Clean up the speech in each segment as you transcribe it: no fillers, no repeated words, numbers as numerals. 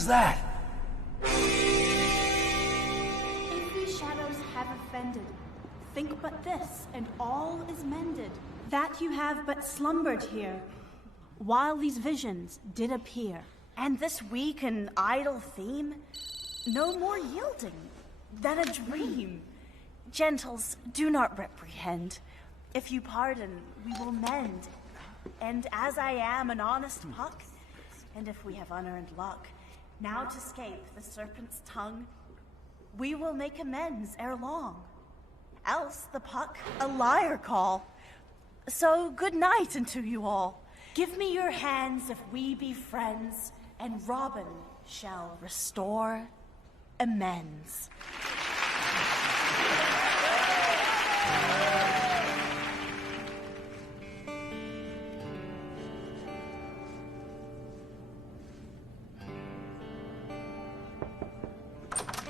was that? If we shadows have offended, think but this, and all is mended. That you have but slumbered here, while these visions did appear. And this weak and idle theme, no more yielding than a dream. Gentles, do not reprehend. If you pardon, we will mend. And as I am an honest puck, and if we have unearned luck, now to scape the serpent's tongue, we will make amends ere long. Else the puck a liar call. So good night unto you all. Give me your hands if we be friends, and Robin shall restore amends.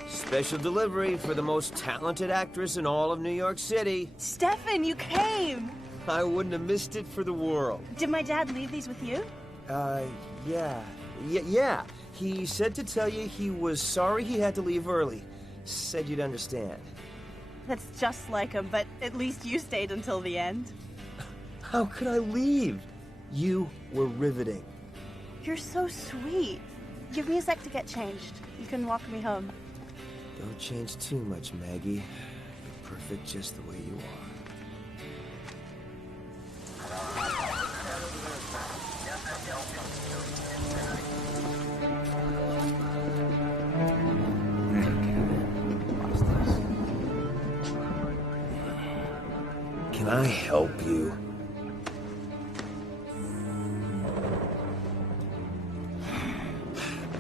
Special delivery for the most talented actress in all of New York City. Stefan, you came! I wouldn't have missed it for the world. Did my dad leave these with you? Yeah. He said to tell you he was sorry he had to leave early. Said you'd understand. That's just like him, but at least you stayed until the end. How could I leave? You were riveting. You're so sweet. Give me a sec to get changed. You can walk me home. Don't change too much, Maggie. You're perfect just the way you are. Can I help you?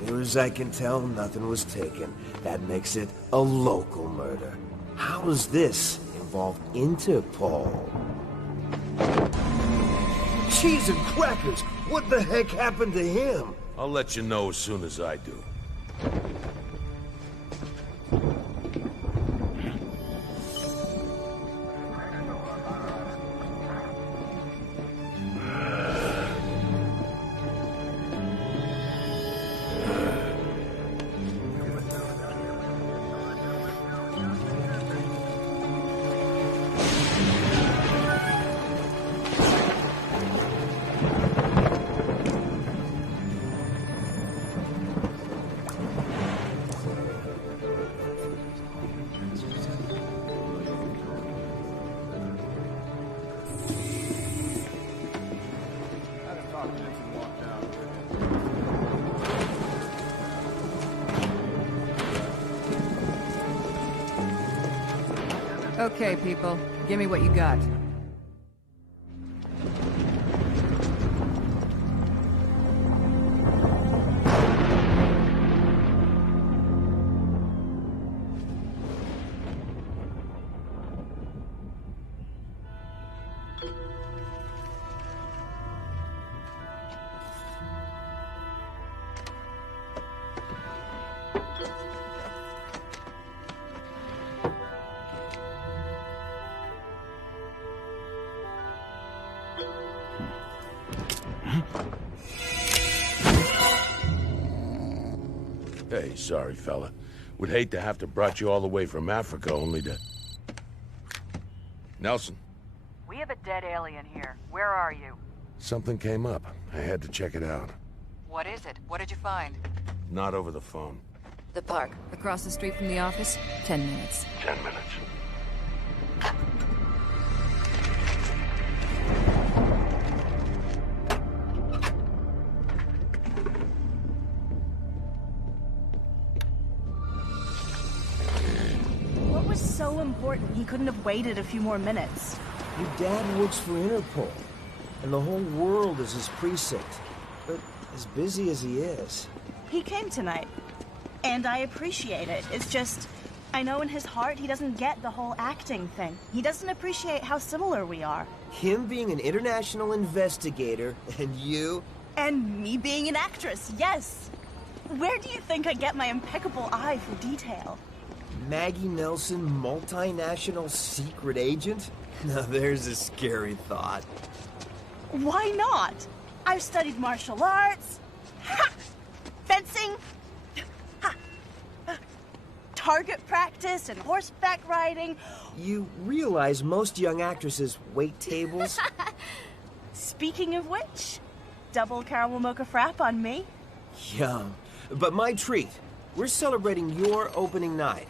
Near as I can tell, nothing was taken. That makes it a local murder. How does this involve Interpol? Cheese and crackers! What the heck happened to him? I'll let you know as soon as I do. Okay, people. Give me what you got. Hey, sorry, fella. Would hate to have to brought you all the way from Africa only to... Nelson. We have a dead alien here. Where are you? Something came up. I had to check it out. What is it? What did you find? Not over the phone. The park. Across the street from the office? 10 minutes. 10 minutes. What was so important he couldn't have waited a few more minutes? Your dad works for Interpol, and the whole world is his precinct. But as busy as he is... He came tonight, and I appreciate it. It's just, I know in his heart he doesn't get the whole acting thing. He doesn't appreciate how similar we are. Him being an international investigator, and you... And me being an actress, yes! Where do you think I get my impeccable eye for detail? Maggie Nelson, multinational secret agent? Now there's a scary thought. Why not? I've studied martial arts, fencing, target practice and horseback riding. You realize most young actresses wait tables? Speaking of which, double caramel mocha frap on me. Yum. But my treat. We're celebrating your opening night.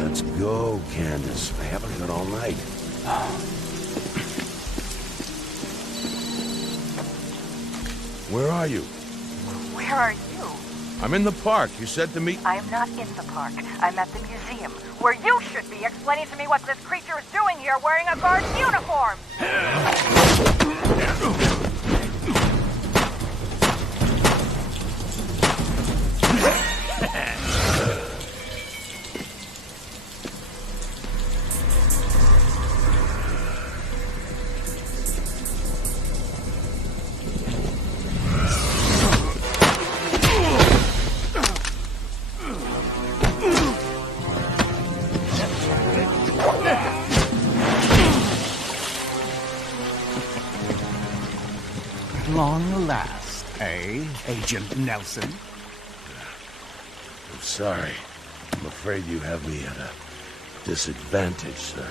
Let's go, Candace. I haven't been all night. Where are you? Where are you? I'm in the park. You said to me... I am not in the park. I'm at the museum, where you should be explaining to me what this creature is doing here wearing a guard's uniform! Long last, eh, Agent Nelson? I'm sorry. I'm afraid you have me at a disadvantage, sir.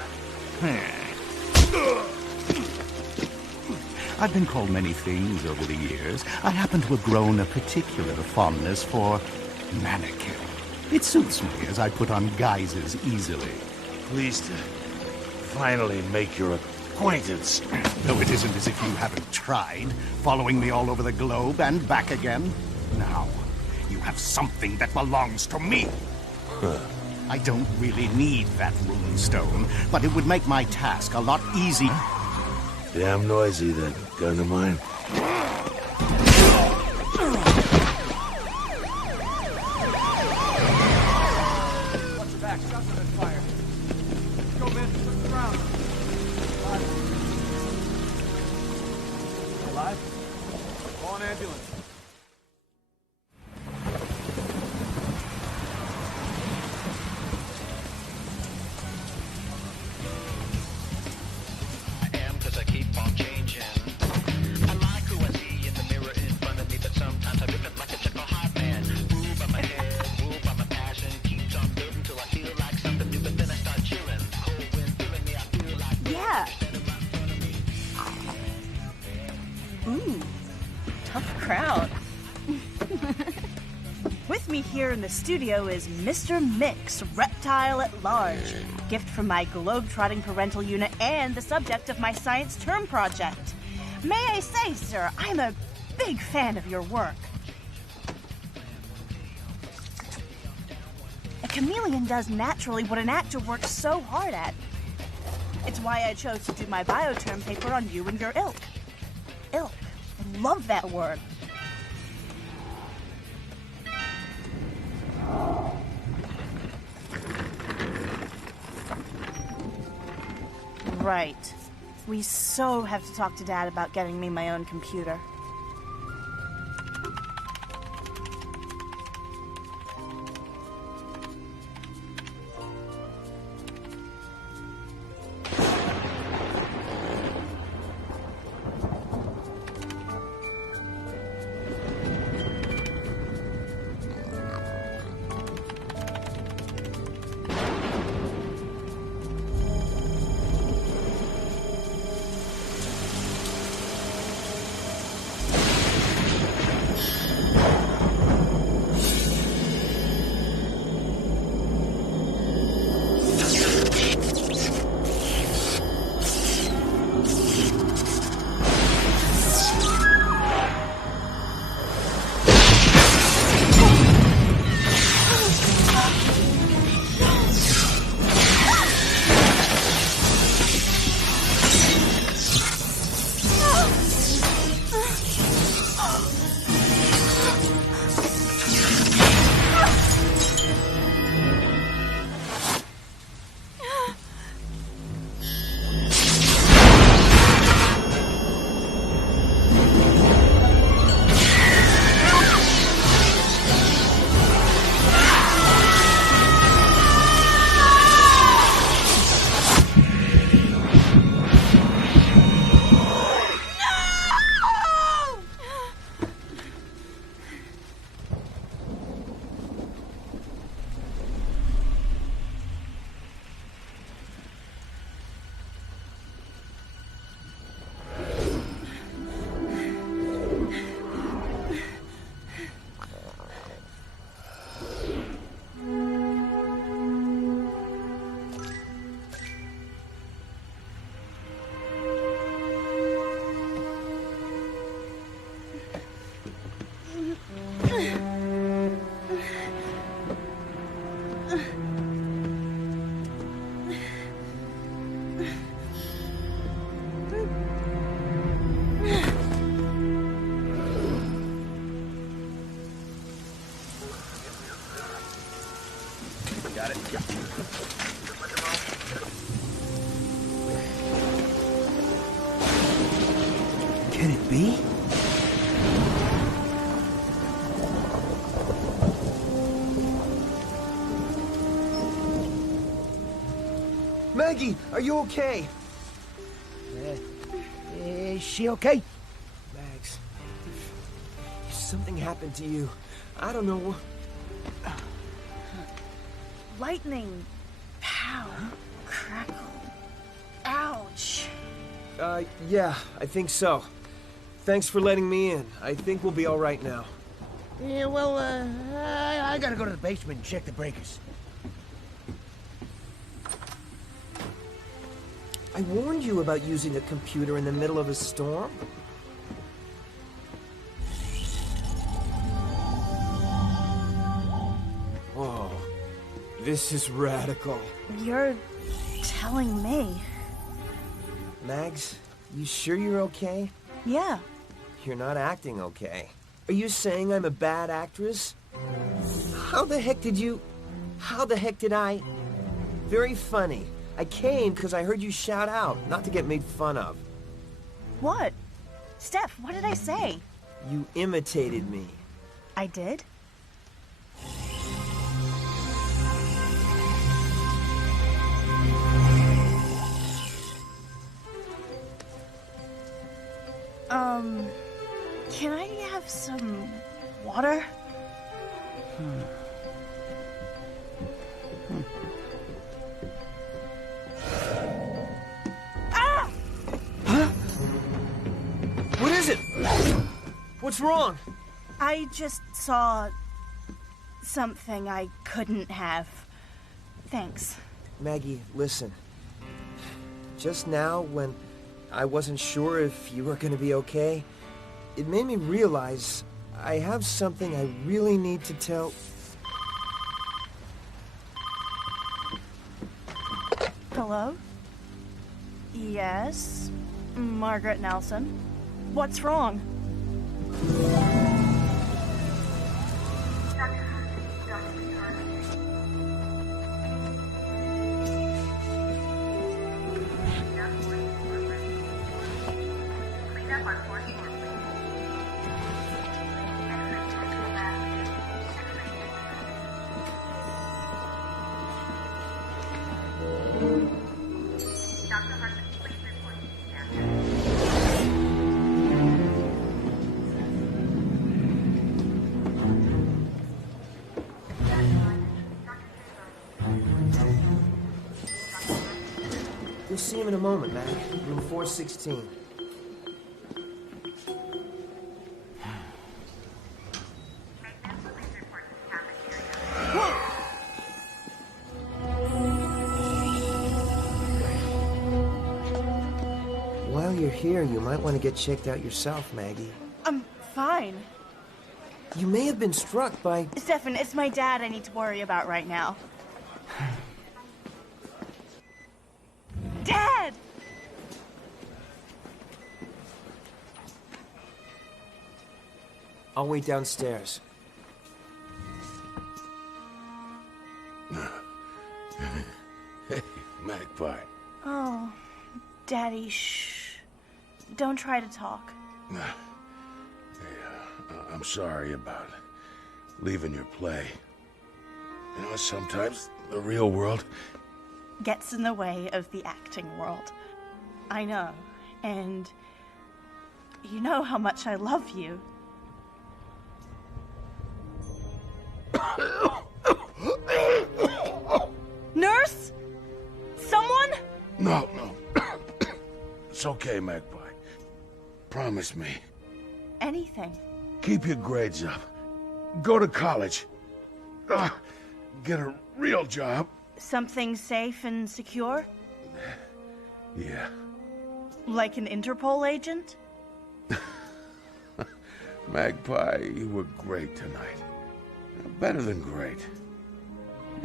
I've been called many things over the years. I happen to have grown a particular fondness for manicure. It suits me as I put on guises easily. Pleased to finally make your acquaintance. Though it isn't as if you haven't tried, following me all over the globe and back again. Now, you have something that belongs to me. I don't really need that rune stone, but it would make my task a lot easier. Damn noisy, that gun of mine. Watch your back. Shots on fire. Let's go, man. Look around. Alive? Call an ambulance. Tough crowd. With me here in the studio is Mr. Mix, Reptile at Large, gift from my globe-trotting parental unit and the subject of my science term project. May I say, sir, I'm a big fan of your work. A chameleon does naturally what an actor works so hard at. It's why I chose to do my bioterm paper on you and your ilk. Ilk. I love that word. Right. We so have to talk to Dad about getting me my own computer. Got it. Can it be? Maggie, are you okay? Is she okay? Mags, if something happened to you, I don't know. Lightning. Pow. Crackle. Ouch. Yeah, I think so. Thanks for letting me in. I think we'll be all right now. Yeah, well, I gotta go to the basement and check the breakers. I warned you about using a computer in the middle of a storm. Whoa, this is radical. You're telling me. Mags, you sure you're okay? Yeah. You're not acting okay. Are you saying I'm a bad actress? How the heck did I? Very funny. I came because I heard you shout out, not to get made fun of. What? Steph, what did I say? You imitated me. I did? Can I have some water? Ah! Huh? What is it? What's wrong? I just saw something I couldn't have. Thanks. Maggie, listen. Just now, when I wasn't sure if you were going to be okay, it made me realize I have something I really need to tell. Hello? Yes? Margaret Nelson? What's wrong? You'll see him in a moment, Mac. Room 416. While you're here, you might want to get checked out yourself, Maggie. I'm fine. You may have been struck by... Stefan, it's my dad I need to worry about right now. Dad! I'll wait downstairs. Hey, Magpie. Oh, Daddy, shh. Don't try to talk. Hey, I'm sorry about leaving your play. You know, sometimes the real world Gets in the way of the acting world. I know, and you know how much I love you. Nurse? Someone? No. It's okay, Magpie. Promise me. Anything. Keep your grades up. Go to college. Get a real job. Something safe and secure? Yeah. Like an Interpol agent? Magpie, you were great tonight. Better than great.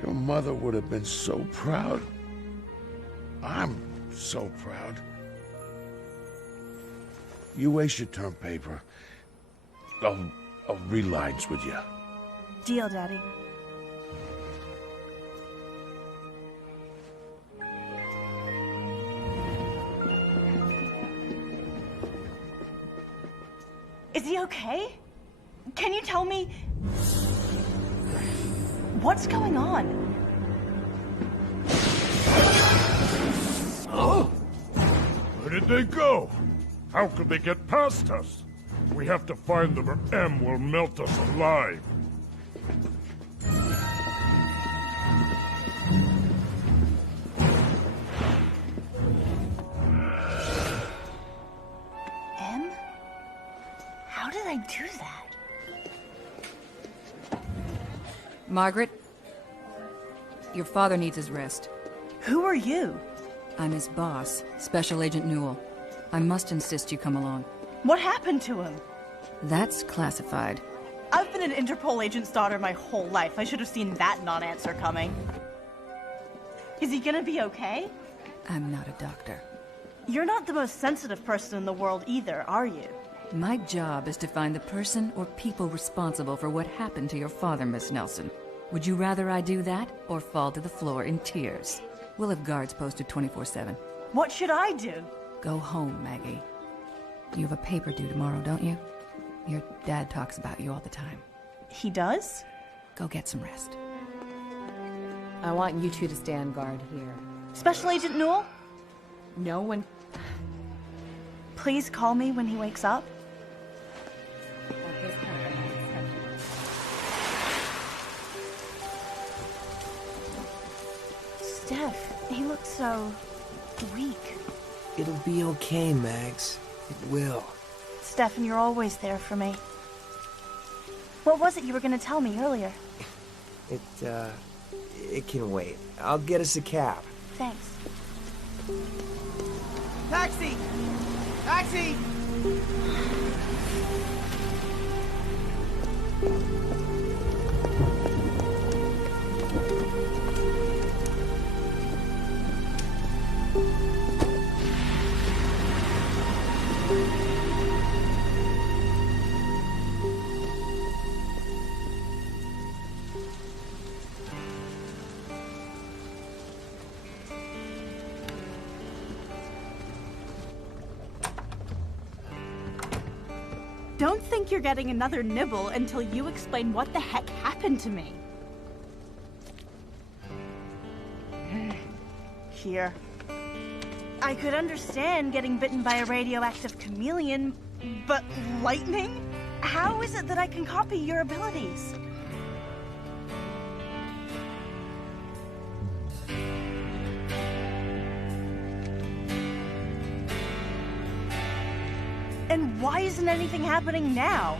Your mother would have been so proud. I'm so proud. You ace your term paper. I'll read lines with you. Deal, Daddy. Is he okay? Can you tell me... what's going on? Oh! Where did they go? How could they get past us? We have to find them or M will melt us alive. M? How did I do that? Margaret, your father needs his rest. Who are you? I'm his boss, Special Agent Newell. I must insist you come along. What happened to him? That's classified. I've been an Interpol agent's daughter my whole life. I should have seen that non-answer coming. Is he gonna be okay? I'm not a doctor. You're not the most sensitive person in the world either, are you? My job is to find the person or people responsible for what happened to your father, Miss Nelson. Would you rather I do that, or fall to the floor in tears? We'll have guards posted 24/7. What should I do? Go home, Maggie. You have a paper due tomorrow, don't you? Your dad talks about you all the time. He does? Go get some rest. I want you two to stand guard here. Special Agent Newell? No one... Please call me when he wakes up. Steph, he looks so... weak. It'll be okay, Mags. It will. Stephen, you're always there for me. What was it you were gonna tell me earlier? It can wait. I'll get us a cab. Thanks. Taxi! Taxi! Don't think you're getting another nibble until you explain what the heck happened to me. Here. I could understand getting bitten by a radioactive chameleon, but lightning? How is it that I can copy your abilities? And why isn't anything happening now?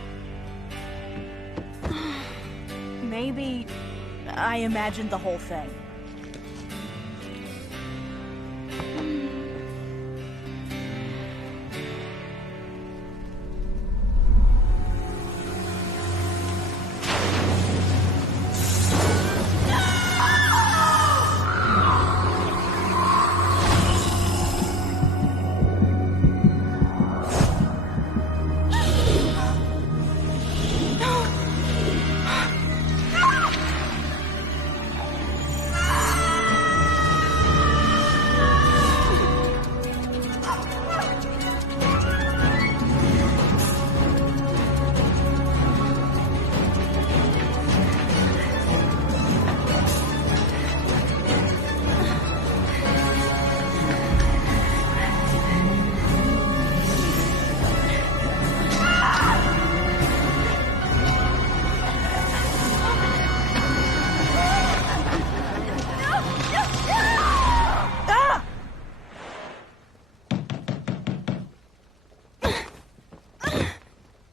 Maybe I imagined the whole thing.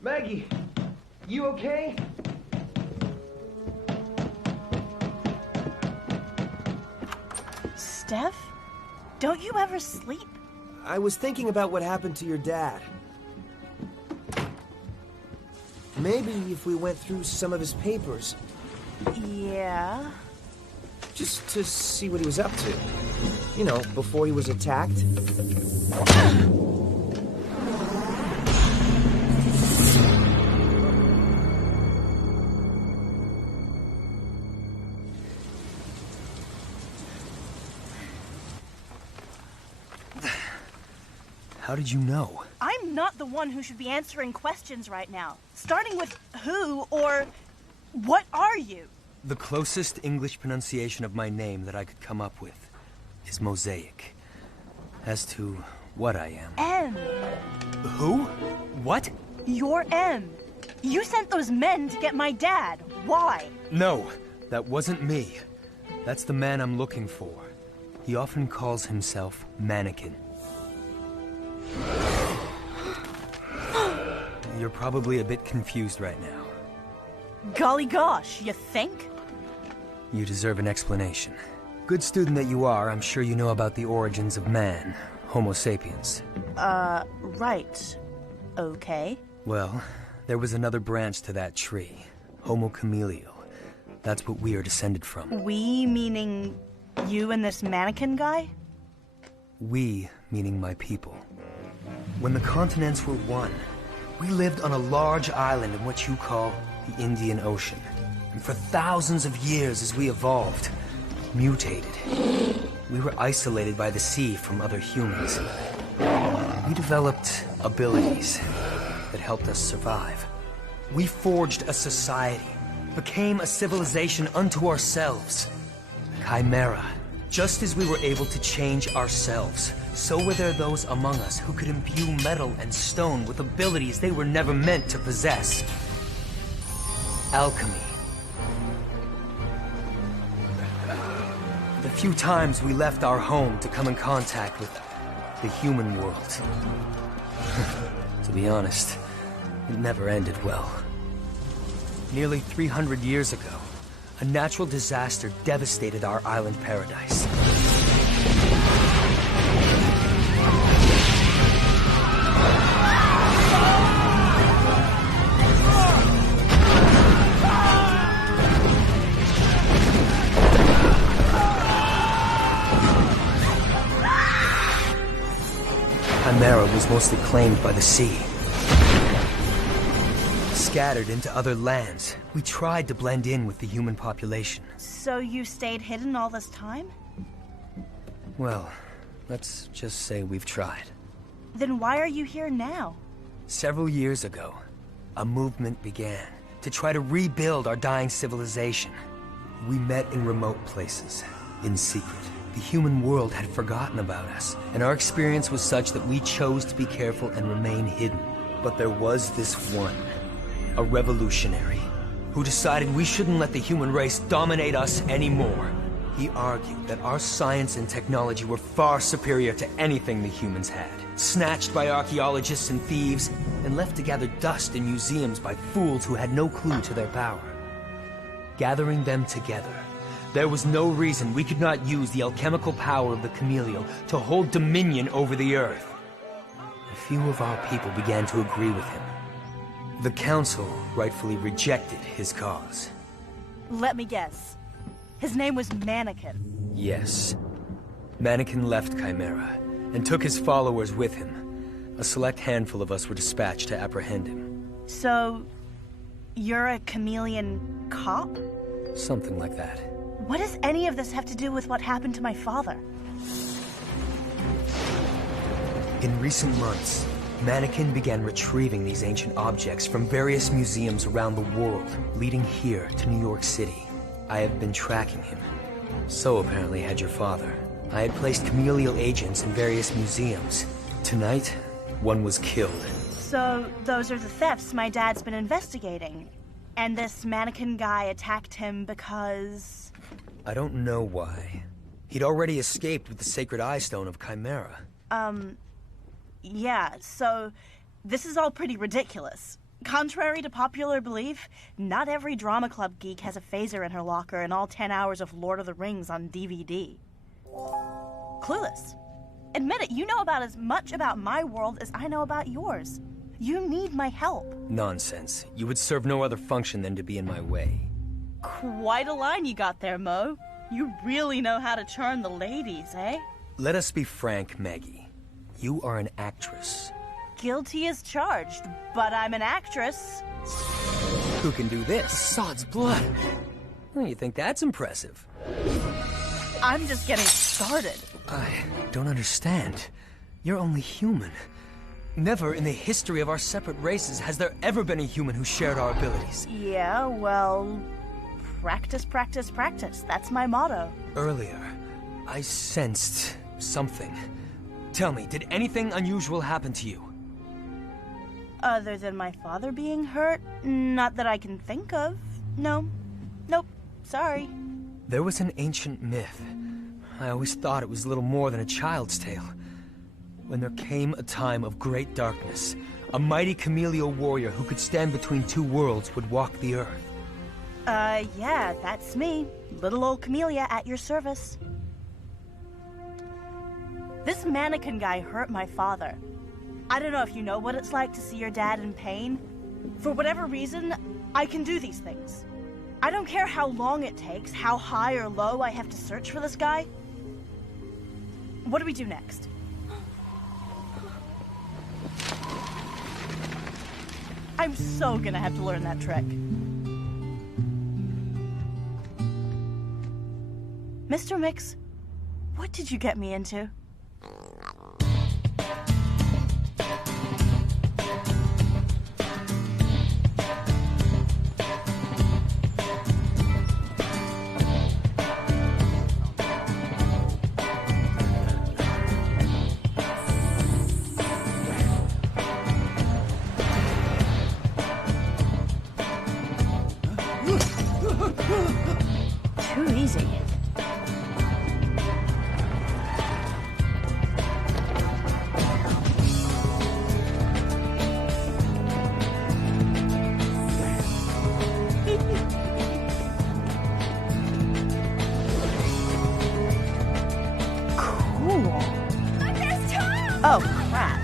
Maggie, you okay? Steph? Don't you ever sleep? I was thinking about what happened to your dad. Maybe if we went through some of his papers. Yeah? Just to see what he was up to. You know, before he was attacked. How did you know? I'm not the one who should be answering questions right now. Starting with who or what are you? The closest English pronunciation of my name that I could come up with is MOSAIC. As to what I am. M. Who? What? You're M. You sent those men to get my dad. Why? No, that wasn't me. That's the man I'm looking for. He often calls himself Mannequin. You're probably a bit confused right now. Golly gosh, you think? You deserve an explanation. Good student that you are, I'm sure you know about the origins of man, Homo sapiens. Right. Okay. Well, there was another branch to that tree, Homo chameleon. That's what we are descended from. We meaning you and this mannequin guy? We meaning my people. When the continents were one, we lived on a large island in what you call the Indian Ocean. And for thousands of years as we evolved, mutated, we were isolated by the sea from other humans. We developed abilities that helped us survive. We forged a society, became a civilization unto ourselves. Chimera. Just as we were able to change ourselves, so were there those among us who could imbue metal and stone with abilities they were never meant to possess. Alchemy. The few times we left our home to come in contact with the human world. To be honest, it never ended well. Nearly 300 years ago, a natural disaster devastated our island paradise. Chimera was mostly claimed by the sea. Scattered into other lands, we tried to blend in with the human population. So you stayed hidden all this time? Well, let's just say we've tried. Then why are you here now? Several years ago, a movement began to try to rebuild our dying civilization. We met in remote places, in secret. The human world had forgotten about us, and our experience was such that we chose to be careful and remain hidden. But there was this one, a revolutionary, who decided we shouldn't let the human race dominate us anymore. He argued that our science and technology were far superior to anything the humans had, snatched by archaeologists and thieves, and left to gather dust in museums by fools who had no clue to their power. Gathering them together, there was no reason we could not use the alchemical power of the chameleon to hold dominion over the earth. A few of our people began to agree with him. The council rightfully rejected his cause. Let me guess. His name was Mannequin. Yes. Mannequin left Chimera and took his followers with him. A select handful of us were dispatched to apprehend him. So, you're a chameleon cop? Something like that. What does any of this have to do with what happened to my father? In recent months, Mannequin began retrieving these ancient objects from various museums around the world, leading here to New York City. I have been tracking him. So apparently had your father. I had placed chameleon agents in various museums. Tonight, one was killed. So, those are the thefts my dad's been investigating. And this mannequin guy attacked him because... I don't know why. He'd already escaped with the sacred eye stone of Chimera. Yeah, so this is all pretty ridiculous. Contrary to popular belief, not every drama club geek has a phaser in her locker and all 10 hours of Lord of the Rings on DVD. Clueless. Admit it, you know about as much about my world as I know about yours. You need my help. Nonsense. You would serve no other function than to be in my way. Quite a line you got there, Mo. You really know how to charm the ladies, eh? Let us be frank, Maggie. You are an actress. Guilty as charged, but I'm an actress. Who can do this? Sod's blood. Well, you think that's impressive? I'm just getting started. I don't understand. You're only human. Never in the history of our separate races has there ever been a human who shared our abilities. Yeah, well, practice, practice, practice. That's my motto. Earlier, I sensed something. Tell me, did anything unusual happen to you? Other than my father being hurt? Not that I can think of. No. Nope. Sorry. There was an ancient myth. I always thought it was little more than a child's tale. When there came a time of great darkness, a mighty chameleon warrior who could stand between two worlds would walk the earth. Yeah, that's me. Little old Camellia at your service. This mannequin guy hurt my father. I don't know if you know what it's like to see your dad in pain. For whatever reason, I can do these things. I don't care how long it takes, how high or low I have to search for this guy. What do we do next? I'm so gonna have to learn that trick. Mr. Mix, what did you get me into? Too easy. Cool. Oh, crap.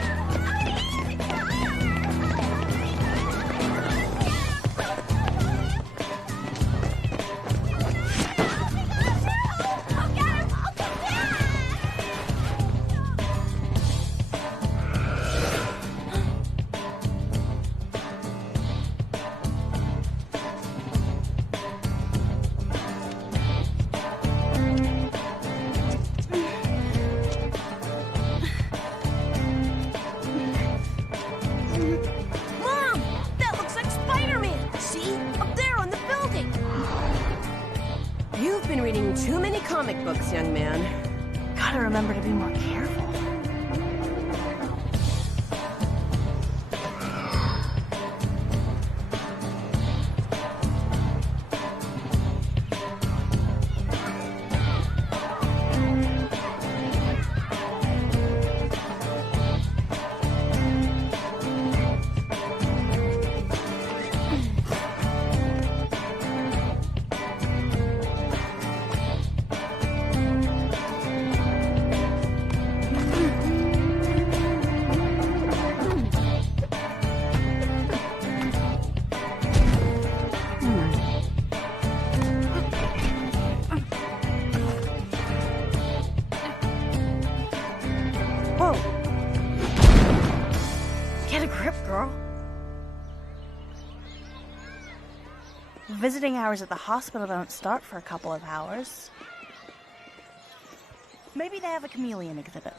Mom! That looks like Spider-Man! See? Up there on the building! You've been reading too many comic books, young man. Gotta remember to be more careful. Whoa. Get a grip, girl. Visiting hours at the hospital don't start for a couple of hours. Maybe they have a chameleon exhibit.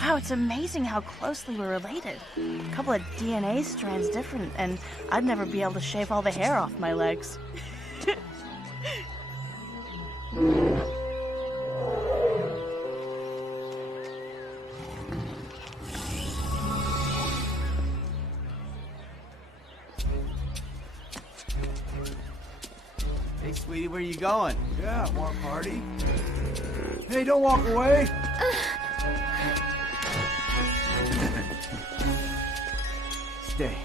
Wow, it's amazing how closely we're related. A couple of DNA strands different, and I'd never be able to shave all the hair off my legs. Hey, sweetie, where you going? Yeah, want a party? Hey, don't walk away. Stay.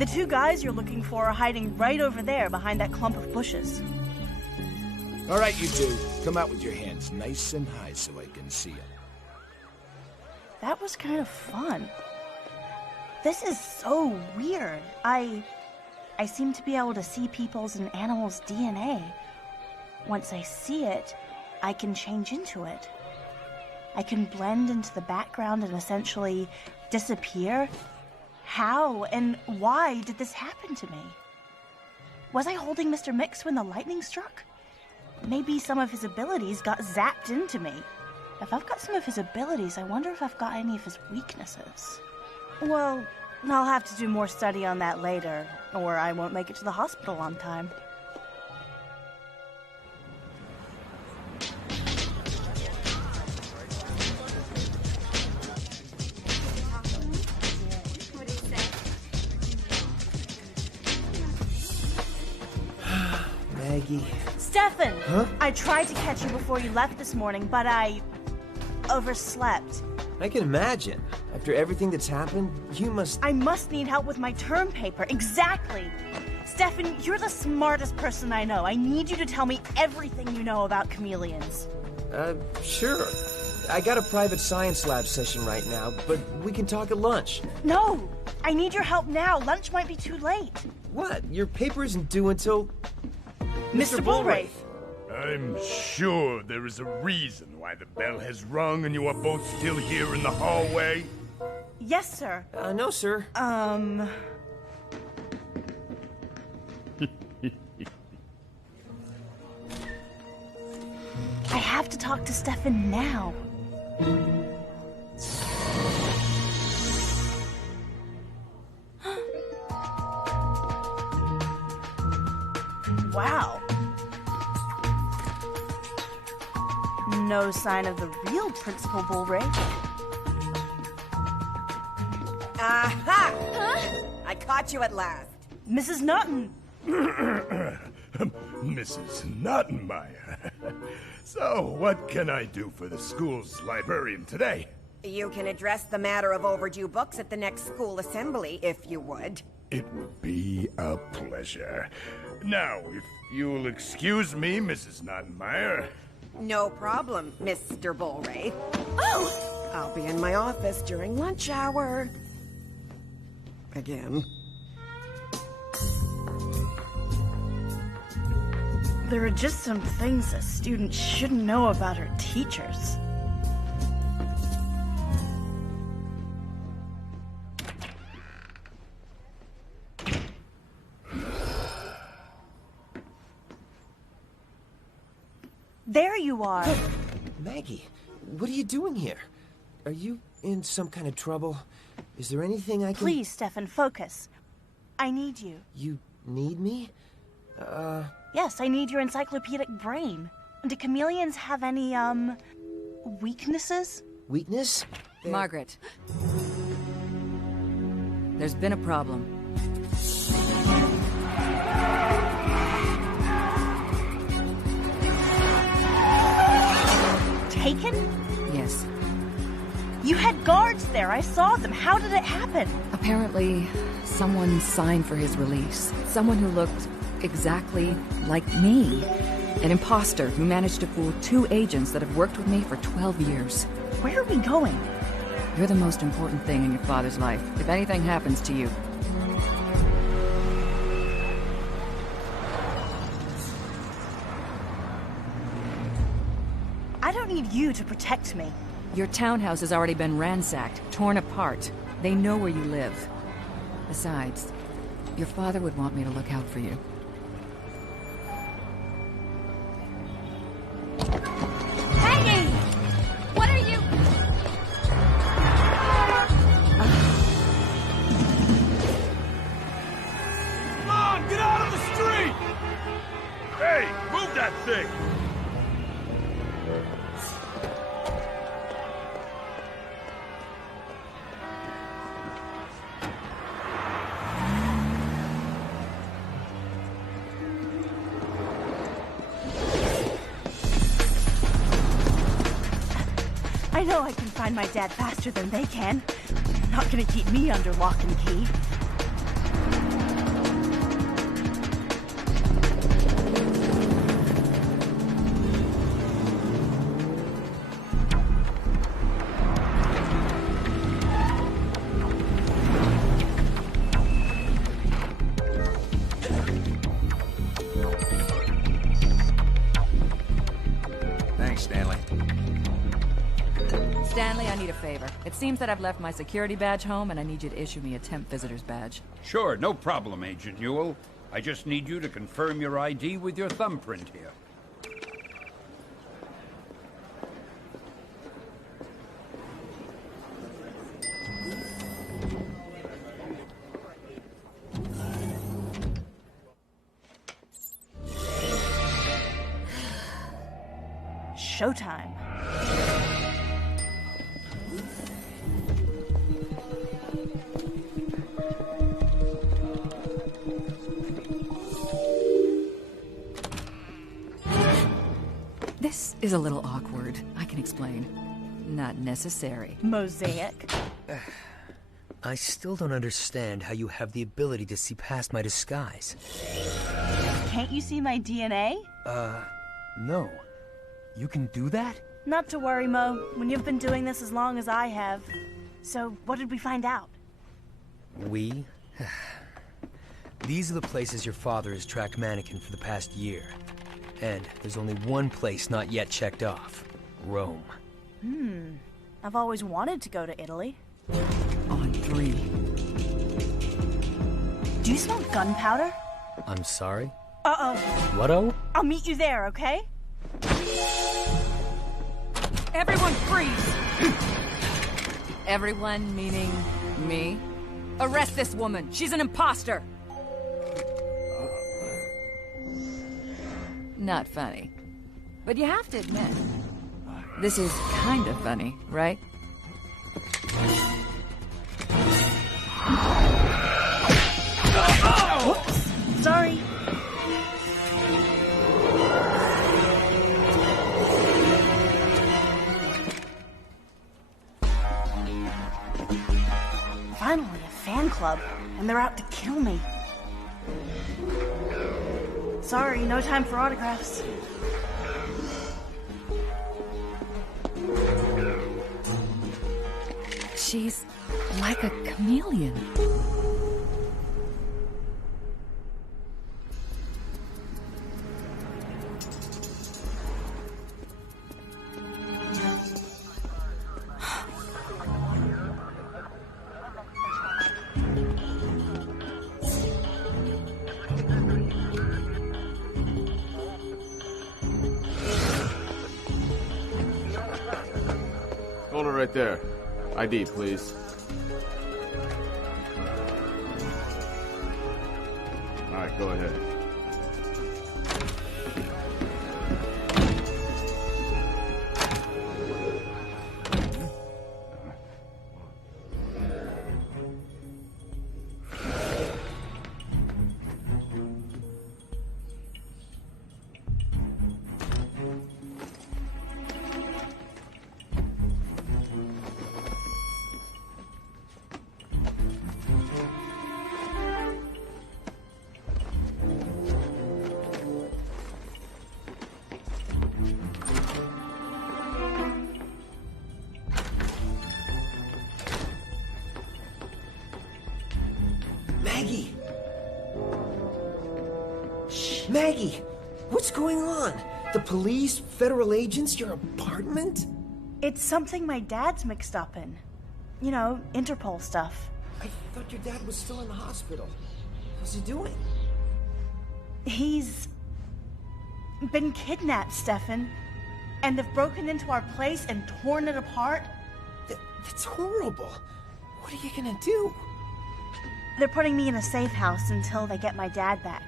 The two guys you're looking for are hiding right over there behind that clump of bushes. All right, you two. Come out with your hands nice and high so I can see them. That was kind of fun. This is so weird. I seem to be able to see people's and animals' DNA. Once I see it, I can change into it. I can blend into the background and essentially disappear. How and why did this happen to me? Was I holding Mr. Mix when the lightning struck? Maybe some of his abilities got zapped into me. If I've got some of his abilities, I wonder if I've got any of his weaknesses. Well, I'll have to do more study on that later, or I won't make it to the hospital on time. Maggie. Stefan! Huh? I tried to catch you before you left this morning, but I overslept. I can imagine. After everything that's happened, you must... I must need help with my term paper. Exactly. Stefan, you're the smartest person I know. I need you to tell me everything you know about chameleons. Sure. I got a private science lab session right now, but we can talk at lunch. No! I need your help now. Lunch might be too late. What? Your paper isn't due until... Mr. Bullwraith! I'm sure there is a reason why the bell has rung and you are both still here in the hallway. Yes, sir. No, sir. I have to talk to Stefan now. Wow. No sign of the real Principal Bullwraith. Aha! Huh? I caught you at last. Mrs. Naughton. Mrs. Nottenmeyer. So, what can I do for the school's librarian today? You can address the matter of overdue books at the next school assembly, if you would. It would be a pleasure. Now, if you'll excuse me, Mrs. Nottenmeyer. No problem, Mr. Bullwraith. Oh! I'll be in my office during lunch hour. Again. There are just some things a student shouldn't know about her teachers. There you are. Maggie, what are you doing here? Are you in some kind of trouble? Is there anything I can... Please, Stefan, focus. I need you. You need me? Yes, I need your encyclopedic brain. Do chameleons have any, weaknesses? Weakness? Margaret. There's been a problem. Taken? Yes. You had guards there. I saw them. How did it happen? Apparently, someone signed for his release. Someone who looked exactly like me. An imposter who managed to fool 2 agents that have worked with me for 12 years. Where are we going? You're the most important thing in your father's life. If anything happens to you... I don't need you to protect me. Your townhouse has already been ransacked, torn apart. They know where you live. Besides, your father would want me to look out for you. Maggie! What are you... Come on, get out of the street! Hey, move that thing! I know I can find my dad faster than they can. They're not gonna keep me under lock and key. It seems that I've left my security badge home, and I need you to issue me a temp visitor's badge. Sure, no problem, Agent Newell. I just need you to confirm your ID with your thumbprint here. Showtime. This is a little awkward. I can explain. Not necessary. MOSAIC. I still don't understand how you have the ability to see past my disguise. Can't you see my DNA? No. You can do that? Not to worry, Mo. When you've been doing this as long as I have. So, what did we find out? We? These are the places your father has tracked Mannequin for the past year. And there's only one place not yet checked off. Rome. I've always wanted to go to Italy. On 3. Do you smell gunpowder? I'm sorry? Uh-oh. What-oh? I'll meet you there, okay? Everyone freeze! Everyone meaning me? Arrest this woman! She's an imposter! Not funny. But you have to admit, this is kind of funny, right? Whoops! Sorry. Finally, a fan club, and they're out to kill me. Sorry, no time for autographs. She's like a chameleon. Hold it right there. ID, please. All right, go ahead. Maggie! Maggie! What's going on? The police? Federal agents? Your apartment? It's something my dad's mixed up in. You know, Interpol stuff. I thought your dad was still in the hospital. What's he doing? He's been kidnapped, Stefan. And they've broken into our place and torn it apart. That's horrible. What are you gonna do? They're putting me in a safe house until they get my dad back.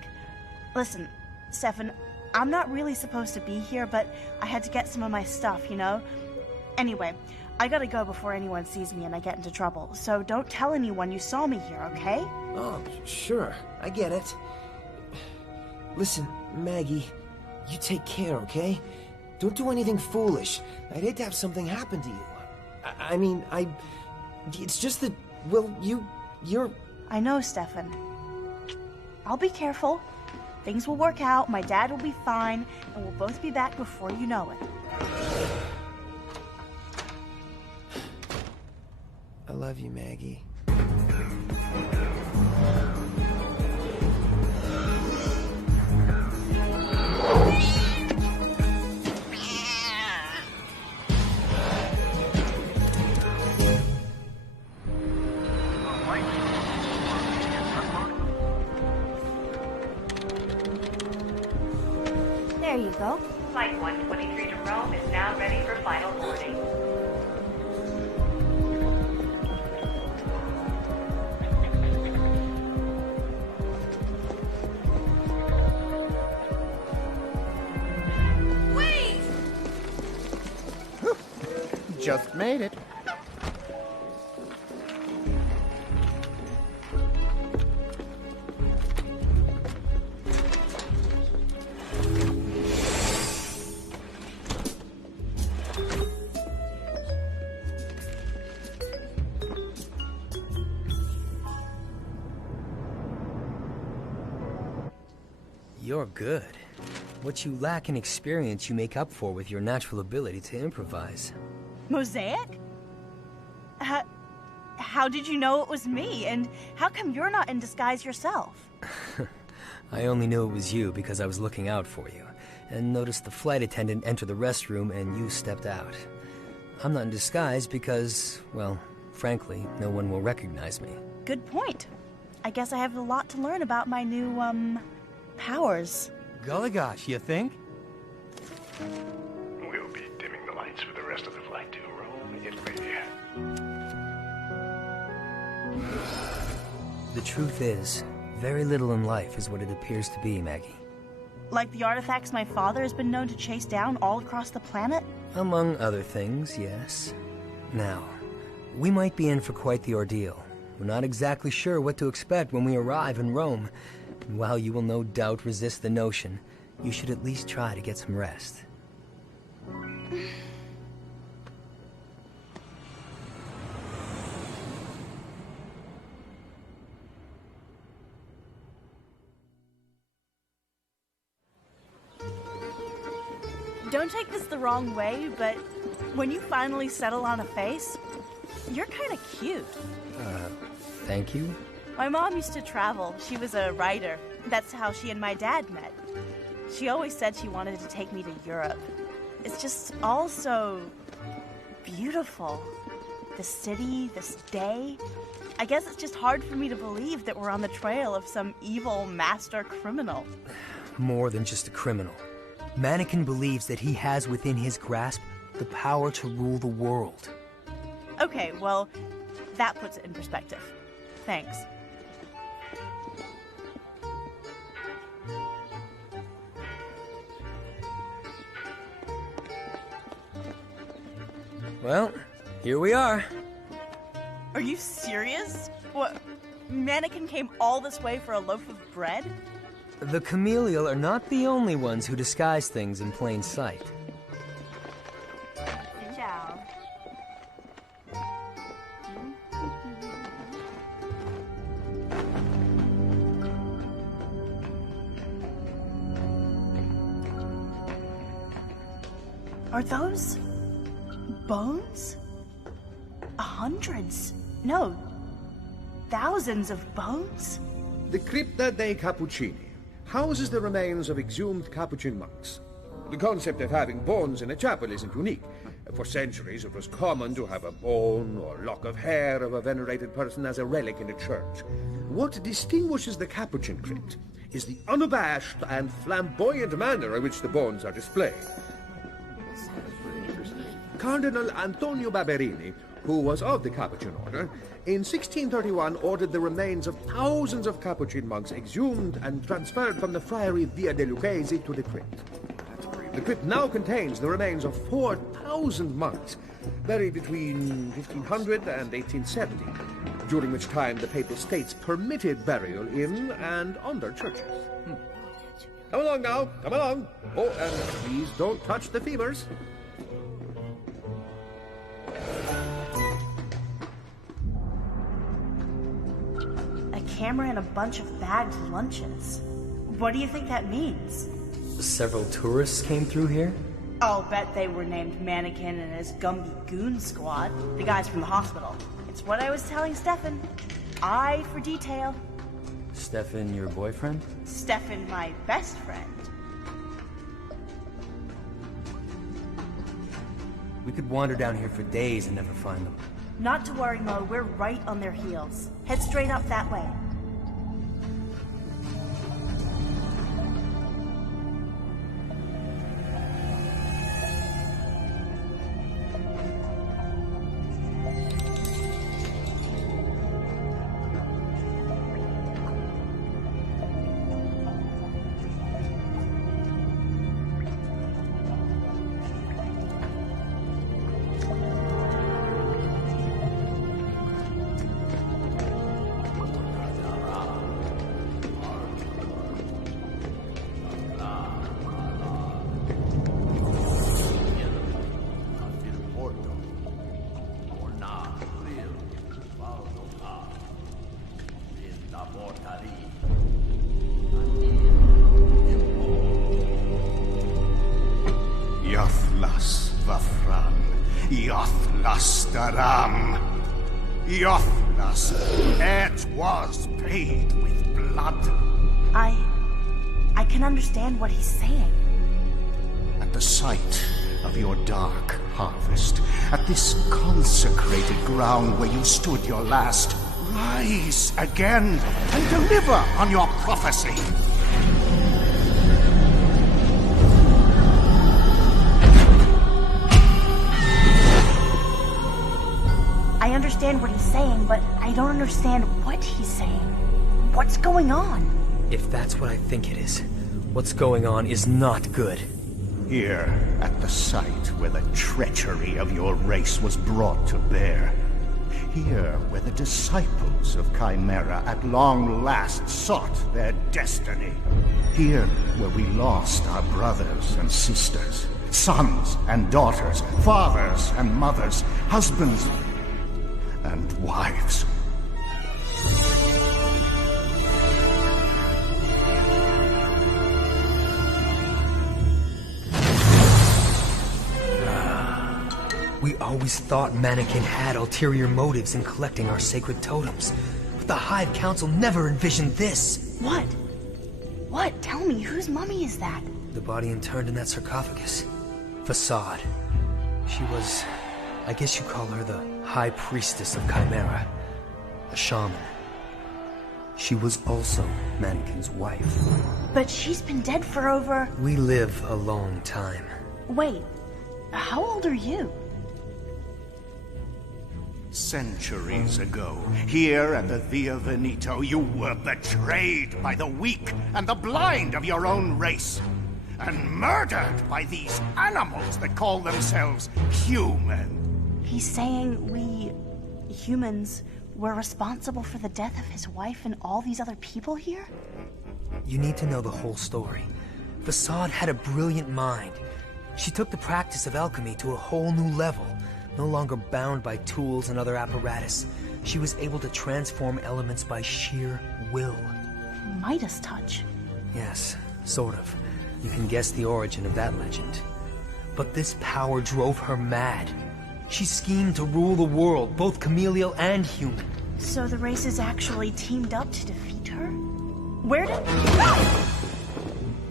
Listen, Stefan, I'm not really supposed to be here, but I had to get some of my stuff, you know? Anyway, I gotta go before anyone sees me and I get into trouble. So don't tell anyone you saw me here, okay? Oh, sure. I get it. Listen, Maggie, you take care, okay? Don't do anything foolish. I'd hate to have something happen to you. I mean, it's just that, well, you're... I know, Stefan. I'll be careful. Things will work out, my dad will be fine, and we'll both be back before you know it. I love you, Maggie. There you go. Flight 123 to Rome is now ready for final boarding. Wait! Just made it. You're good. What you lack in experience, you make up for with your natural ability to improvise. MOSAIC? How did you know it was me? And how come you're not in disguise yourself? I only knew it was you because I was looking out for you, and noticed the flight attendant enter the restroom and you stepped out. I'm not in disguise because, well, frankly, no one will recognize me. Good point. I guess I have a lot to learn about my new, powers. Golly gosh, you think? We'll be dimming the lights for the rest of the flight to Rome, Italy. The truth is, very little in life is what it appears to be, Maggie. Like the artifacts my father has been known to chase down all across the planet? Among other things, yes. Now, we might be in for quite the ordeal. We're not exactly sure what to expect when we arrive in Rome. And while you will no doubt resist the notion, you should at least try to get some rest. Don't take this the wrong way, but when you finally settle on a face, you're kind of cute. Thank you? My mom used to travel. She was a writer. That's how she and my dad met. She always said she wanted to take me to Europe. It's just all so beautiful. The city, this day. I guess it's just hard for me to believe that we're on the trail of some evil master criminal. More than just a criminal. Mannequin believes that he has within his grasp the power to rule the world. Okay, well, that puts it in perspective. Thanks. Well, here we are. Are you serious? What? Mannequin came all this way for a loaf of bread? The chameleon are not the only ones who disguise things in plain sight. Ciao. Are those bones? Hundreds, no, thousands of bones? The Crypta dei Cappuccini houses the remains of exhumed Capuchin monks. The concept of having bones in a chapel isn't unique. For centuries, it was common to have a bone or lock of hair of a venerated person as a relic in a church. What distinguishes the Capuchin crypt is the unabashed and flamboyant manner in which the bones are displayed. Cardinal Antonio Barberini, who was of the Capuchin order, in 1631 ordered the remains of thousands of Capuchin monks exhumed and transferred from the friary Via de' Lucchesi to the crypt. The crypt now contains the remains of 4,000 monks, buried between 1500 and 1870, during which time the Papal States permitted burial in and under churches. Come along now, come along. Oh, and please don't touch the femurs. Camera and a bunch of bagged lunches. What do you think that means? Several tourists came through here? I'll bet they were named Mannequin and his Gumby Goon Squad, the guys from the hospital. It's what I was telling Stefan. Eye for detail. Stefan, your boyfriend? Stefan, my best friend. We could wander down here for days and never find them. Not to worry, Mo. We're right on their heels. Head straight up that way. Yothlas Vafran, Yothlas Daram, Yothlas, it was paid with blood. I can understand what he's saying. At the sight of your dark harvest, at this consecrated ground where you stood your last, rise again and deliver on your prophecy. I understand what he's saying, but I don't understand what he's saying. What's going on? If that's what I think it is, what's going on is not good. Here, at the site where the treachery of your race was brought to bear. Here, where the disciples of Chimera at long last sought their destiny. Here, where we lost our brothers and sisters, sons and daughters, fathers and mothers, husbands and wives. We always thought Mannequin had ulterior motives in collecting our sacred totems. But the Hive Council never envisioned this. What? What? Tell me, whose mummy is that? The body interned in that sarcophagus. Facade. She was, I guess you call her the High Priestess of Chimera. A shaman. She was also Mannequin's wife. But she's been dead for over... We live a long time. Wait, how old are you? Centuries ago, here at the Via Veneto, you were betrayed by the weak and the blind of your own race, and murdered by these animals that call themselves human. He's saying we, humans, were responsible for the death of his wife and all these other people here? You need to know the whole story. Facade had a brilliant mind. She took the practice of alchemy to a whole new level. No longer bound by tools and other apparatus, she was able to transform elements by sheer will. Midas touch. Yes, sort of. You can guess the origin of that legend. But this power drove her mad. She schemed to rule the world, both chameleon and human. So the races actually teamed up to defeat her? Where did...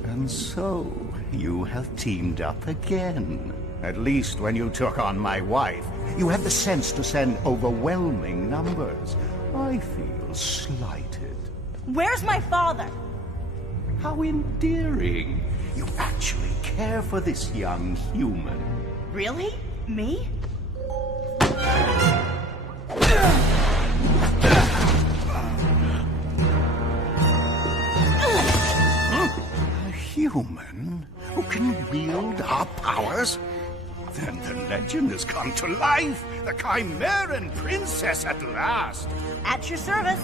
And so, you have teamed up again. At least when you took on my wife, you had the sense to send overwhelming numbers. I feel slighted. Where's my father? How endearing. You actually care for this young human. Really? Me? A human who can wield our powers? Then the legend has come to life! The Chimeran princess at last! At your service!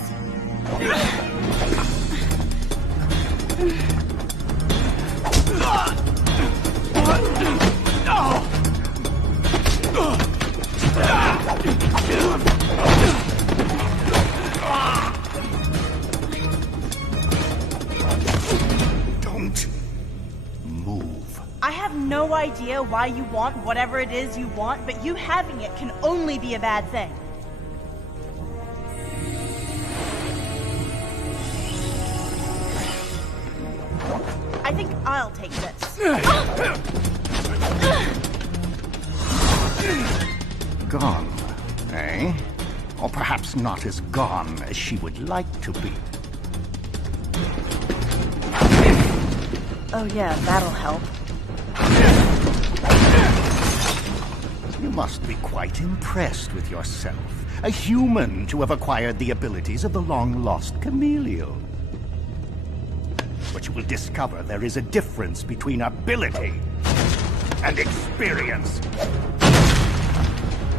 Don't move. I have no idea why you want whatever it is you want, but you having it can only be a bad thing. I think I'll take this. Gone, eh? Or perhaps not as gone as she would like to be. Oh yeah, that'll help. You must be quite impressed with yourself. A human to have acquired the abilities of the long-lost chameleon. But you will discover there is a difference between ability and experience.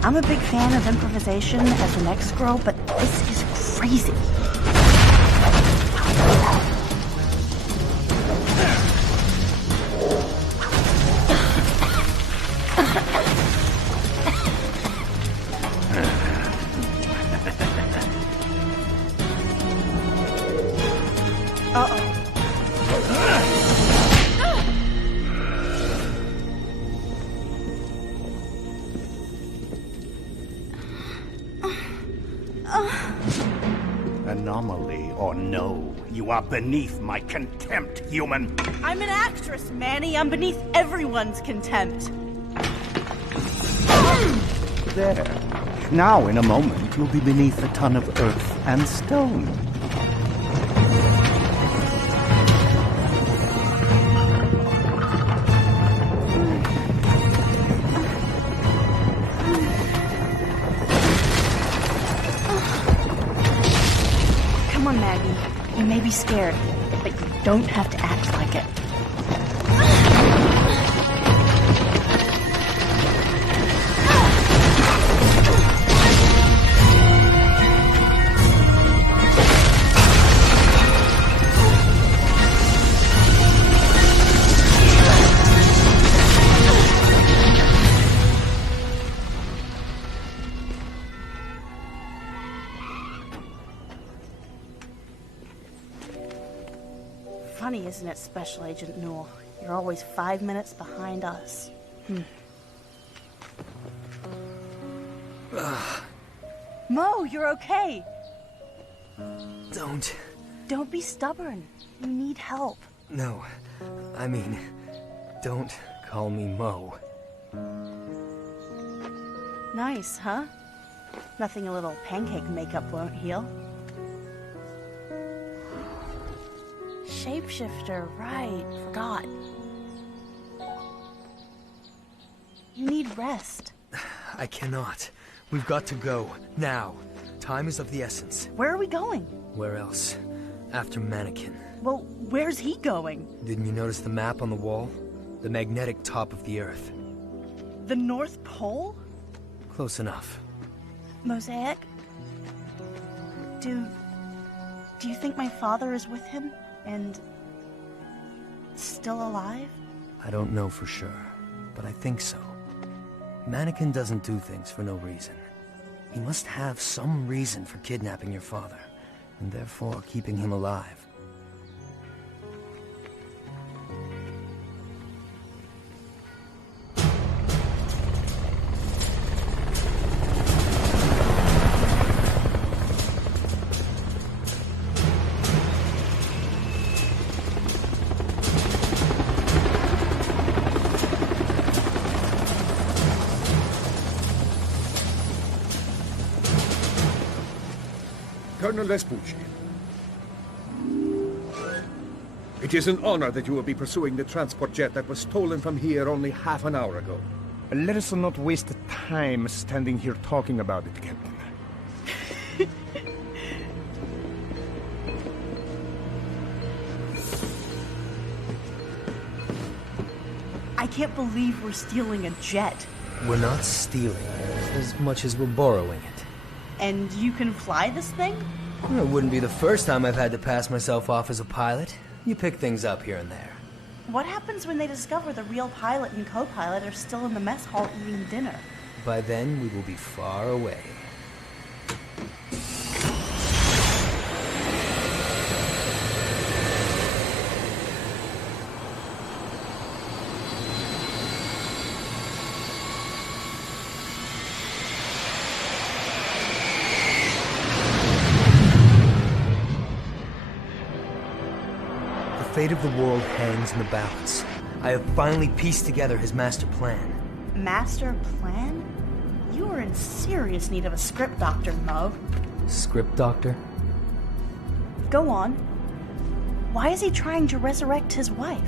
I'm a big fan of improvisation as the next girl, but this is crazy. Anomaly or no, you are beneath my contempt, human. I'm an actress, Manny. I'm beneath everyone's contempt. There. Now, in a moment, you'll be beneath a ton of earth and stone. Come on, Maggie. You may be scared, but you don't have to act like it. Funny, isn't it, Special Agent Newell? You're always 5 minutes behind us. Mo, you're okay. Don't. Don't be stubborn. You need help. No. I mean, don't call me Mo. Nice, huh? Nothing a little pancake makeup won't heal. Shapeshifter, right. Forgot. You need rest. I cannot. We've got to go. Now. Time is of the essence. Where are we going? Where else? After Mannequin. Well, where's he going? Didn't you notice the map on the wall? The magnetic top of the Earth. The North Pole? Close enough. MOSAIC? Do you think my father is with him? And still alive? I don't know for sure, but I think so. Mannequin doesn't do things for no reason. He must have some reason for kidnapping your father, and therefore keeping him alive. Colonel Vespucci. It is an honor that you will be pursuing the transport jet that was stolen from here only half an hour ago. Let us not waste time standing here talking about it, Captain. I can't believe we're stealing a jet. We're not stealing as much as we're borrowing it. And you can fly this thing? Well, it wouldn't be the first time I've had to pass myself off as a pilot. You pick things up here and there. What happens when they discover the real pilot and co-pilot are still in the mess hall eating dinner? By then, we will be far away. The fate of the world hangs in the balance. I have finally pieced together his master plan. Master plan? You are in serious need of a script doctor, Mo. Script doctor? Go on. Why is he trying to resurrect his wife?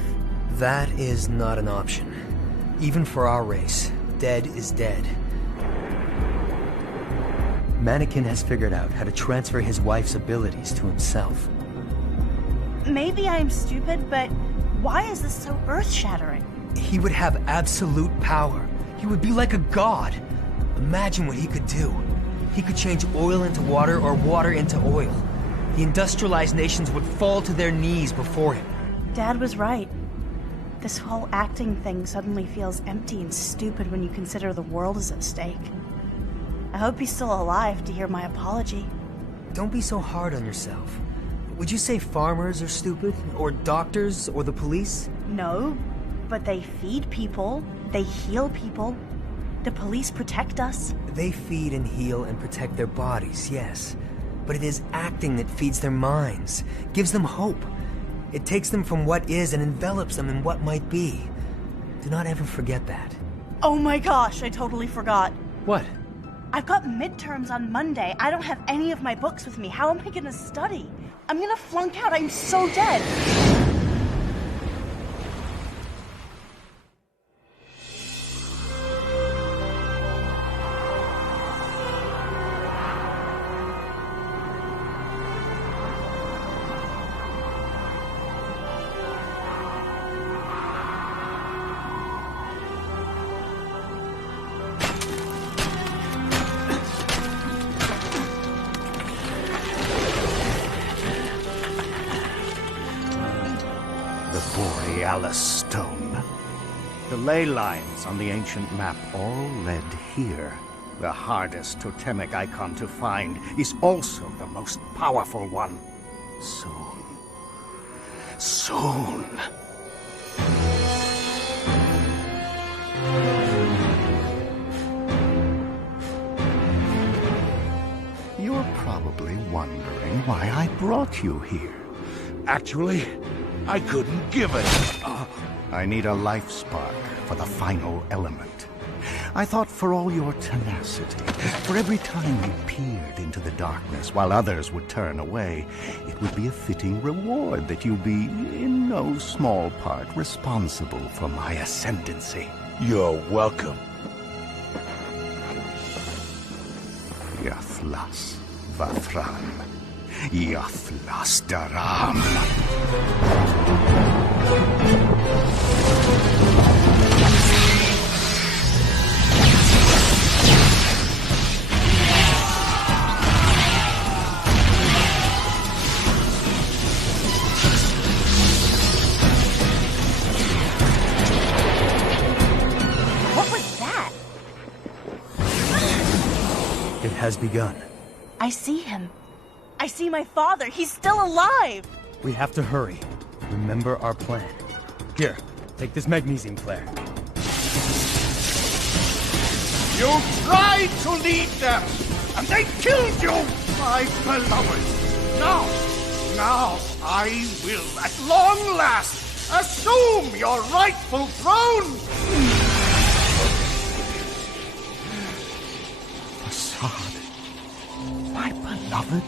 That is not an option. Even for our race, dead is dead. Mannequin has figured out how to transfer his wife's abilities to himself. Maybe I'm stupid, but why is this so earth-shattering? He would have absolute power. He would be like a god. Imagine what he could do. He could change oil into water or water into oil. The industrialized nations would fall to their knees before him. Dad was right. This whole acting thing suddenly feels empty and stupid when you consider the world is at stake. I hope he's still alive to hear my apology. Don't be so hard on yourself. Would you say farmers are stupid? Or doctors? Or the police? No, but they feed people. They heal people. The police protect us. They feed and heal and protect their bodies, yes. But it is acting that feeds their minds, gives them hope. It takes them from what is and envelops them in what might be. Do not ever forget that. Oh my gosh, I totally forgot. What? I've got midterms on Monday. I don't have any of my books with me. How am I gonna study? I'm gonna flunk out. I'm so dead. Stone. The ley lines on the ancient map all led here. The hardest totemic icon to find is also the most powerful one. Soon. You're probably wondering why I brought you here. Actually, I couldn't give it. I need a life spark for the final element. I thought for all your tenacity, for every time you peered into the darkness while others would turn away, it would be a fitting reward that you be, in no small part, responsible for my ascendancy. You're welcome. Yathlas Vathran. Yathlas Daram. What was that? It has begun. I see him. I see my father. He's still alive. We have to hurry. Remember our plan. Here, take this magnesium flare. You tried to lead them, and they killed you, my beloved. Now I will, at long last, assume your rightful throne. Assad, my beloved.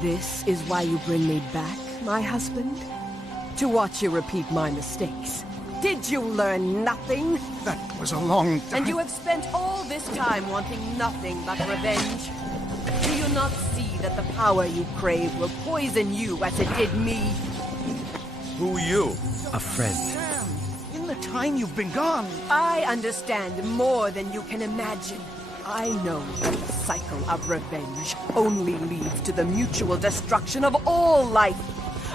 This is why you bring me back, my husband? To watch you repeat my mistakes. Did you learn nothing? That was a long time. And you have spent all this time wanting nothing but revenge. Do you not see that the power you crave will poison you as it did me? Who you? A friend. Sam, in the time you've been gone... I understand more than you can imagine. I know that the cycle of revenge only leads to the mutual destruction of all life.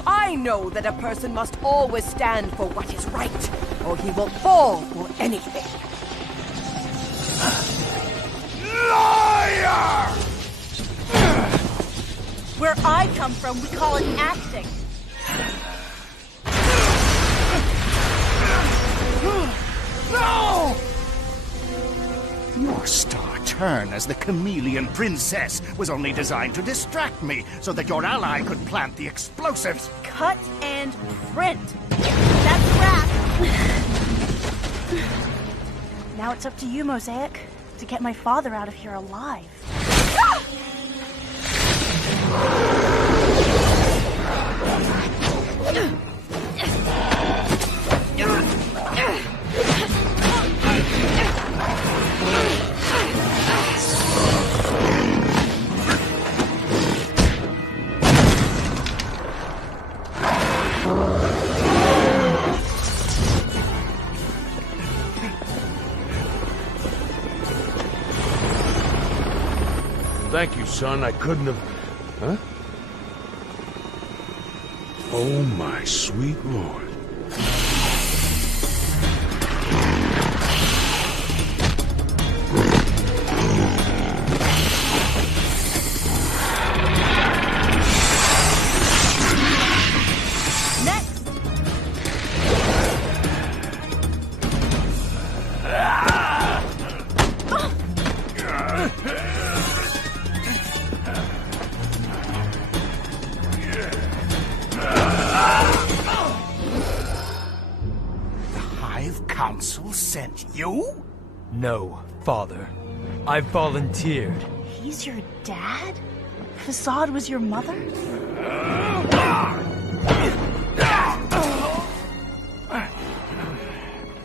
I know that a person must always stand for what is right, or he will fall for anything. Liar! Where I come from, we call it acting. No! Your star turn as the chameleon princess was only designed to distract me so that your ally could plant the explosives. Cut and print. That's a wrap. Now it's up to you, Mosaic, to get my father out of here alive. Thank you, son. I couldn't have... Huh? Oh, my sweet lord. Council sent you? No, Father. I volunteered. He's your dad? Facade was your mother?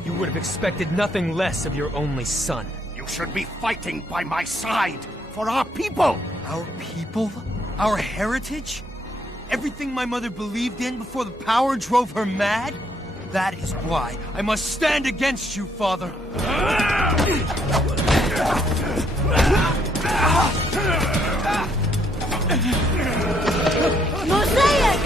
You would have expected nothing less of your only son. You should be fighting by my side for our people! Our people? Our heritage? Everything my mother believed in before the power drove her mad? That is why I must stand against you, Father. MOSAIC!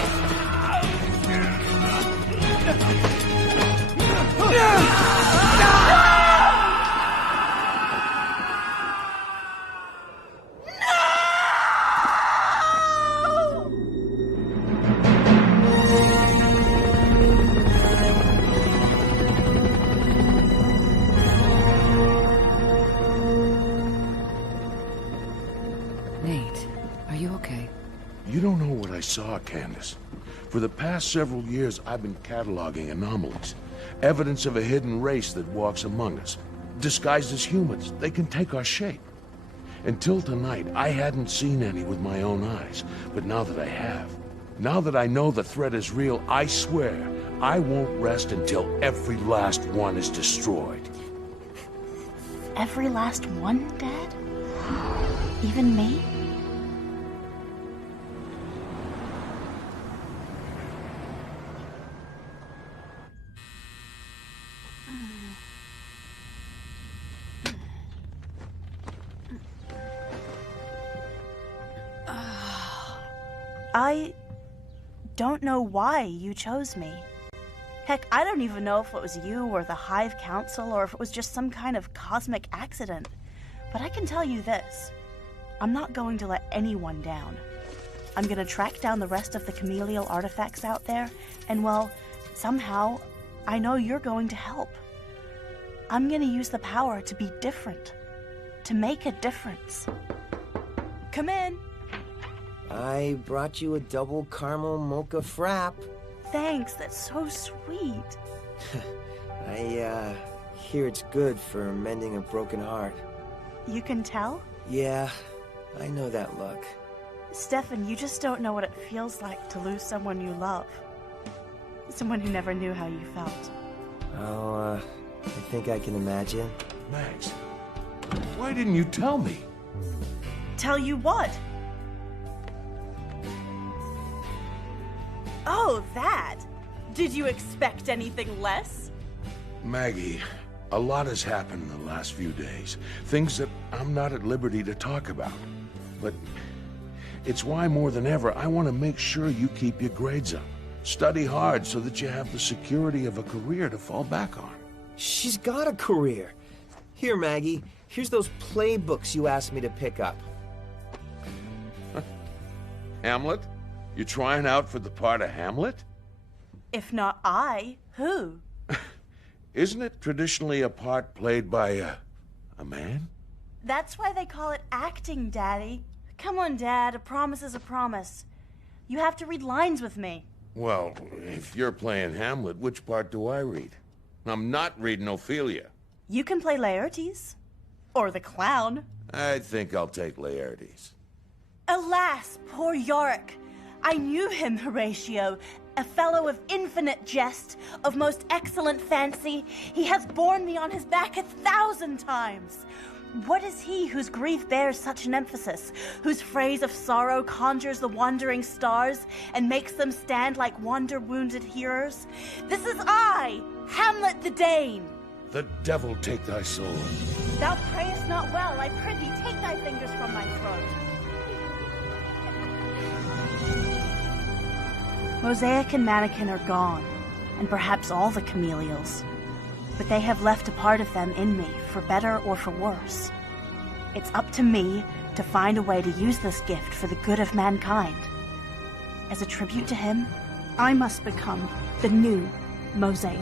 Nate, are you okay? You don't know what I saw, Candace. For the past several years, I've been cataloging anomalies. Evidence of a hidden race that walks among us. Disguised as humans, they can take our shape. Until tonight, I hadn't seen any with my own eyes. But now that I have, now that I know the threat is real, I swear, I won't rest until every last one is destroyed. Every last one, Dad? Even me? I don't know why you chose me. Heck, I don't even know if it was you or the Hive Council or if it was just some kind of cosmic accident. But I can tell you this. I'm not going to let anyone down. I'm going to track down the rest of the chameleon artifacts out there, and well, somehow, I know you're going to help. I'm going to use the power to be different. To make a difference. Come in. I brought you a double caramel mocha frap. Thanks, that's so sweet. I hear it's good for mending a broken heart. You can tell? Yeah, I know that look. Stefan, you just don't know what it feels like to lose someone you love. Someone who never knew how you felt. Oh, I think I can imagine. Max, why didn't you tell me? Tell you what? Oh, that! Did you expect anything less? Maggie, a lot has happened in the last few days. Things that I'm not at liberty to talk about. But it's why more than ever I want to make sure you keep your grades up. Study hard so that you have the security of a career to fall back on. She's got a career. Here, Maggie. Here's those playbooks you asked me to pick up. Hamlet? You're trying out for the part of Hamlet? If not I, who? Isn't it traditionally a part played by a man? That's why they call it acting, Daddy. Come on, Dad, a promise is a promise. You have to read lines with me. Well, if you're playing Hamlet, which part do I read? I'm not reading Ophelia. You can play Laertes. Or the clown. I think I'll take Laertes. Alas, poor Yorick. I knew him, Horatio, a fellow of infinite jest, of most excellent fancy. He has borne me on his back 1,000 times. What is he whose grief bears such an emphasis, whose phrase of sorrow conjures the wandering stars and makes them stand like wander-wounded hearers? This is I, Hamlet the Dane. The devil take thy soul. Thou prayest not well, I prithee, take thy fingers from my throat. Mosaic and Mannequin are gone, and perhaps all the chameleons. But they have left a part of them in me, for better or for worse. It's up to me to find a way to use this gift for the good of mankind. As a tribute to him, I must become the new Mosaic.